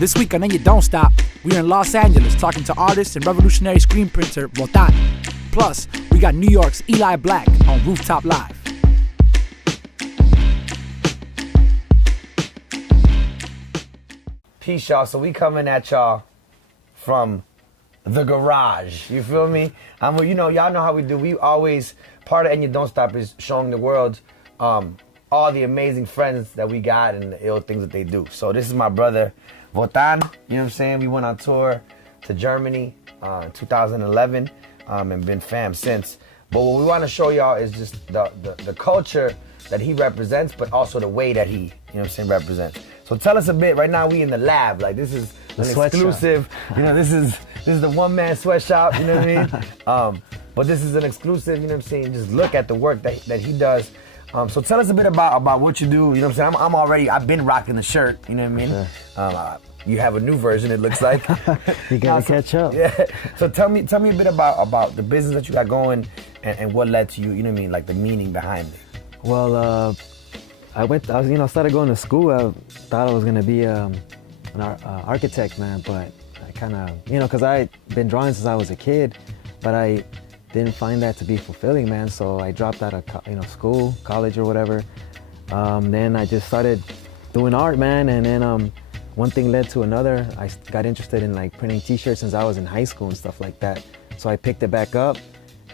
This week on And You Don't Stop, we're in Los Angeles talking to artist and revolutionary screen printer Votan. Plus, we got New York's Eli Black on Rooftop Live. Peace, y'all. So we coming at y'all from the garage. You feel me? Y'all know how we do. We always, part of And You Don't Stop is showing the world all the amazing friends that we got and the ill things that they do. So this is my brother, Votan. You know what I'm saying? We went on tour to Germany in 2011 and been fam since. But what we want to show y'all is just the culture that he represents, but also the way that he, represents. So tell us a bit. Right now we in the lab. Like, this is an exclusive. This is the one-man sweatshop. You know what I mean? But this is an exclusive. You know what I'm saying? Just look at the work that he does. So tell us a bit about what you do. You know what I'm saying? I've been rocking the shirt. You know what I mean? You have a new version, it looks like. You gotta catch up. Yeah. So tell me a bit about the business that you got going and what led to you know what I mean, like the meaning behind it. Well, I started going to school. I thought I was gonna be an architect, man, but I kind of, because I been drawing since I was a kid, but I didn't find that to be fulfilling, man. So I dropped out of school, college or whatever. Then I just started doing art, man, and then one thing led to another. I got interested in like printing T-shirts since I was in high school and stuff like that. So I picked it back up,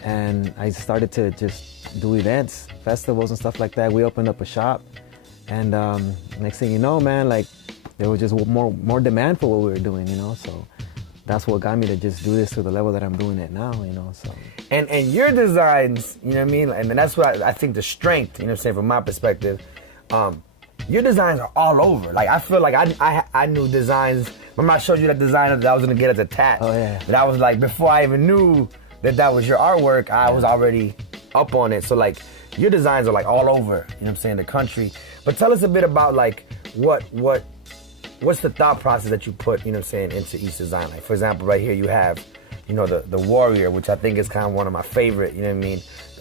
and I started to just do events, festivals and stuff like that. We opened up a shop, and next thing you know, man, like there was just more demand for what we were doing, So that's what got me to just do this to the level that I'm doing it now, So. And your designs, you know what I mean? And that's what I think the strength, from my perspective, your designs are all over. Like, I feel like I knew designs. Remember I showed you that design that I was gonna get as a tat? Oh, yeah. That I was like, before I even knew that was your artwork, I was already up on it. So like, your designs are like all over, the country. But tell us a bit about like, what's the thought process that you put, into each design? Like, for example, right here you have, the warrior, which I think is kind of one of my favorite,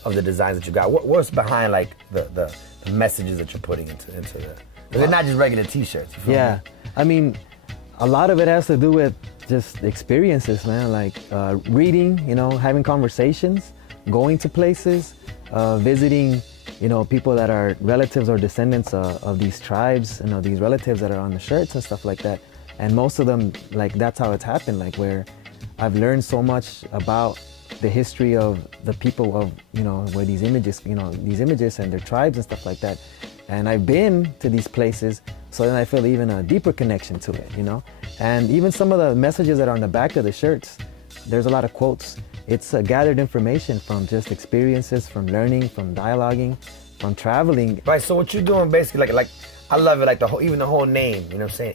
of the designs that you got. What's behind like the messages that you're putting into the, because they're not just regular T-shirts. Yeah, I mean, a lot of it has to do with just experiences, man. Like reading, having conversations, going to places, visiting, people that are relatives or descendants of these tribes, these relatives that are on the shirts and stuff like that. And most of them, like, that's how it's happened, like where I've learned so much about the history of the people of, where these images, these images and their tribes and stuff like that. And I've been to these places, so then I feel even a deeper connection to it, And even some of the messages that are on the back of the shirts, there's a lot of quotes. It's gathered information from just experiences, from learning, from dialoguing, from traveling. Right, so what you're doing basically, like I love it, like even the whole name,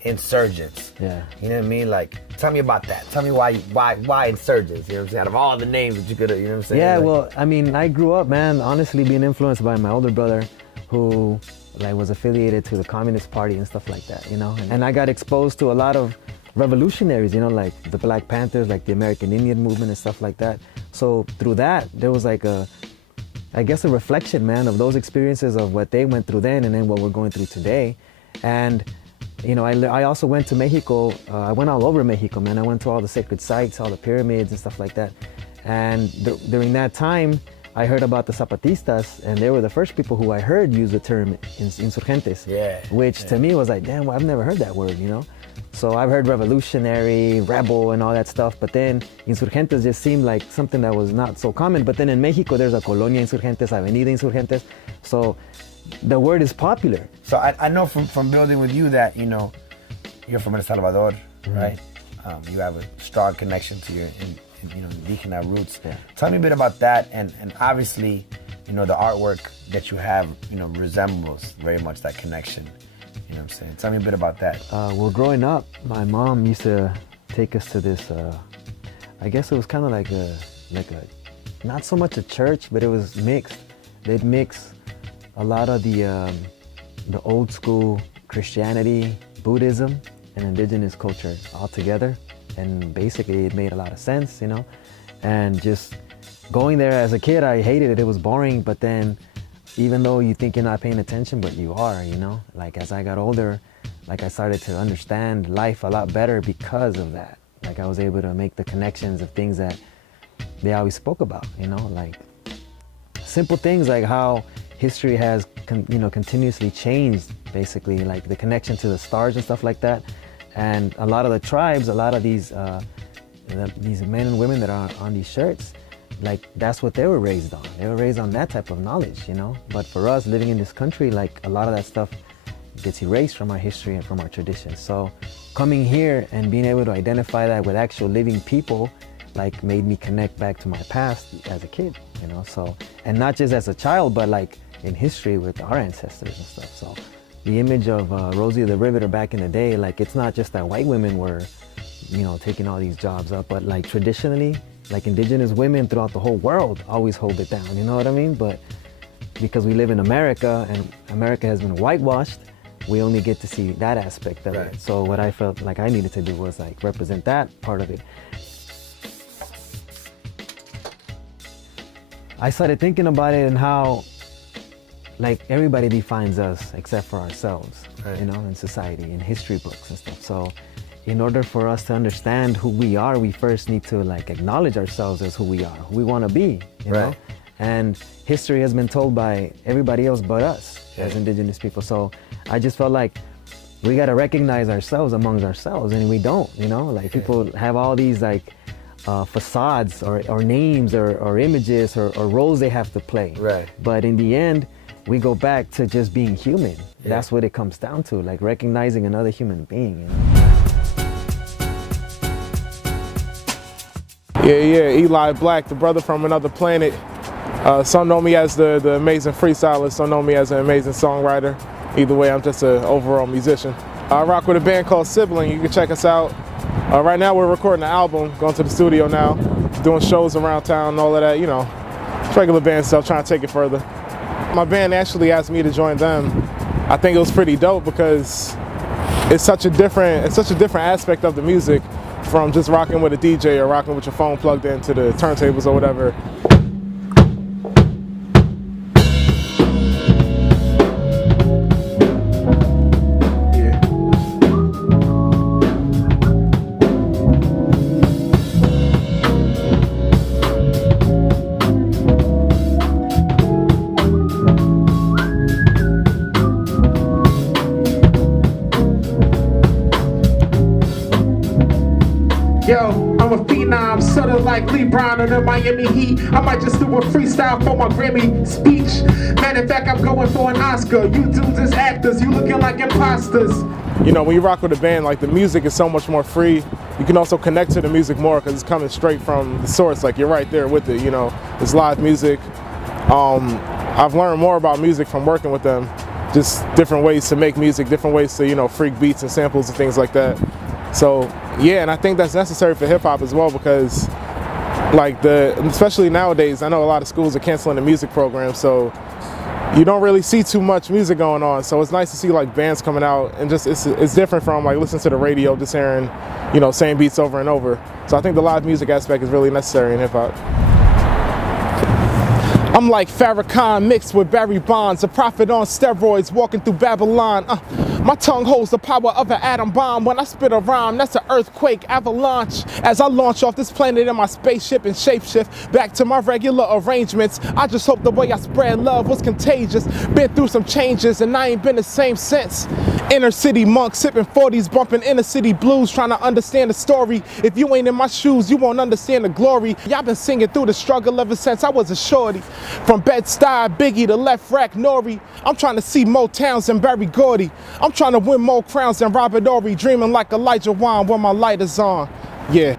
Insurgents. Yeah. You know what I mean? Like, tell me about that. Tell me why Insurgents, Out of all the names that you could have, Yeah, like, well, I mean, I grew up, man, honestly being influenced by my older brother who like was affiliated to the Communist Party and stuff like that, And I got exposed to a lot of revolutionaries, like the Black Panthers, like the American Indian movement and stuff like that. So through that, there was like a reflection, man, of those experiences of what they went through then and then what we're going through today. And, I also went to Mexico. I went all over Mexico, man. I went to all the sacred sites, all the pyramids and stuff like that. And during that time, I heard about the Zapatistas, and they were the first people who I heard use the term insurgentes, which to me was like, damn, well, I've never heard that word, So I've heard revolutionary, rebel, and all that stuff, but then insurgentes just seemed like something that was not so common. But then in Mexico, there's a Colonia Insurgentes, Avenida Insurgentes, so the word is popular. So I know from building with you that, you're from El Salvador, right? You have a strong connection to your Indígena roots. Yeah. Tell me a bit about that, and obviously, the artwork that you have, resembles very much that connection. You know what I'm saying? Tell me a bit about that. Well, growing up, my mom used to take us to this, I guess it was kind of like a, not so much a church, but it was mixed. They'd mix a lot of the old school Christianity, Buddhism, and indigenous culture all together. And basically it made a lot of sense, And just going there as a kid, I hated it. It was boring, but then even though you think you're not paying attention, but you are, you know? Like as I got older, like I started to understand life a lot better because of that. Like I was able to make the connections of things that they always spoke about, you know? Like simple things like how history has, continuously changed, basically, like the connection to the stars and stuff like that. And a lot of the tribes, a lot of these men and women that are on these shirts, like that's what they were raised on. They were raised on that type of knowledge, you know? But for us living in this country, like a lot of that stuff gets erased from our history and from our traditions. So coming here and being able to identify that with actual living people, like made me connect back to my past as a kid, you know? So, and not just as a child, but like in history with our ancestors and stuff. So the image of Rosie the Riveter back in the day, like it's not just that white women were, you know, taking all these jobs up, but like traditionally, like indigenous women throughout the whole world always hold it down, you know what I mean? But because we live in America and America has been whitewashed, we only get to see that aspect of it. So what I felt like I needed to do was like represent that part of it. I started thinking about it and how like everybody defines us except for ourselves, you know, in society, in history books and stuff. So in order for us to understand who we are, we first need to like acknowledge ourselves as who we are, who we want to be, you know? And history has been told by everybody else but us as indigenous people. So I just felt like we got to recognize ourselves amongst ourselves, and we don't, you know? Like people have all these like facades or names or images or roles they have to play. But in the end, we go back to just being human. That's what it comes down to, like recognizing another human being, you know? Yeah, Eli Black, the brother from another planet. Some know me as the amazing freestyler, some know me as an amazing songwriter. Either way, I'm just an overall musician. I rock with a band called Sibling. You can check us out. Right now we're recording an album, going to the studio now, doing shows around town and all of that, you know, regular band stuff, trying to take it further. My band actually asked me to join them. I think it was pretty dope because it's such a different aspect of the music from just rocking with a DJ or rocking with your phone plugged into the turntables or whatever. Yo, I'm a phenom, subtle like Lee Brown on the Miami Heat. I might just do a freestyle for my Grammy speech. Man, in fact, I'm going for an Oscar. You dudes as actors, you looking like imposters. You know, when you rock with a band, like the music is so much more free. You can also connect to the music more because it's coming straight from the source. Like you're right there with it, you know, it's live music. I've learned more about music from working with them. Just different ways to make music, different ways to, you know, freak beats and samples and things like that. So yeah, and I think that's necessary for hip hop as well because like especially nowadays, I know a lot of schools are canceling the music program, so you don't really see too much music going on. So it's nice to see like bands coming out and just it's different from like listening to the radio, just hearing, you know, same beats over and over. So I think the live music aspect is really necessary in hip hop. I'm like Farrakhan mixed with Barry Bonds, a prophet on steroids walking through Babylon. My tongue holds the power of an atom bomb. When I spit a rhyme, that's an earthquake avalanche. As I launch off this planet in my spaceship and shapeshift back to my regular arrangements. I just hope the way I spread love was contagious. Been through some changes and I ain't been the same since. Inner city monk, sipping 40s, bumping inner city blues, trying to understand the story. If you ain't in my shoes, you won't understand the glory. Y'all been singing through the struggle ever since I was a shorty. From Bed-Stuy, Biggie to Left Rack, Nori. I'm trying to see more towns than Barry Gordy. I'm trying to win more crowns than Robert Ory, dreaming like Elijah Wan when my light is on. Yeah.